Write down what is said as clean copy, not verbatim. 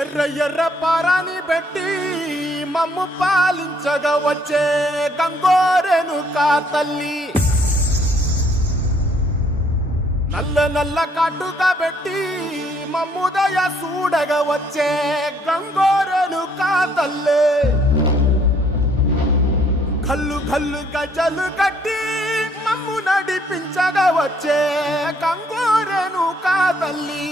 ఎర్ర ఎర్ర పారాని పెట్టి మమ్ము పాలించగా వచ్చే గంగోరెను కా తల్లి నల్ల నల్ల కాటుగా పెట్టి మమ్ముదయ చూడగా వచ్చే గంగోరెను కా తల్లి కల్లు కల్లు గజలు కట్టి మమ్ము నడిపించగా వచ్చే గంగోరెను కా తల్లి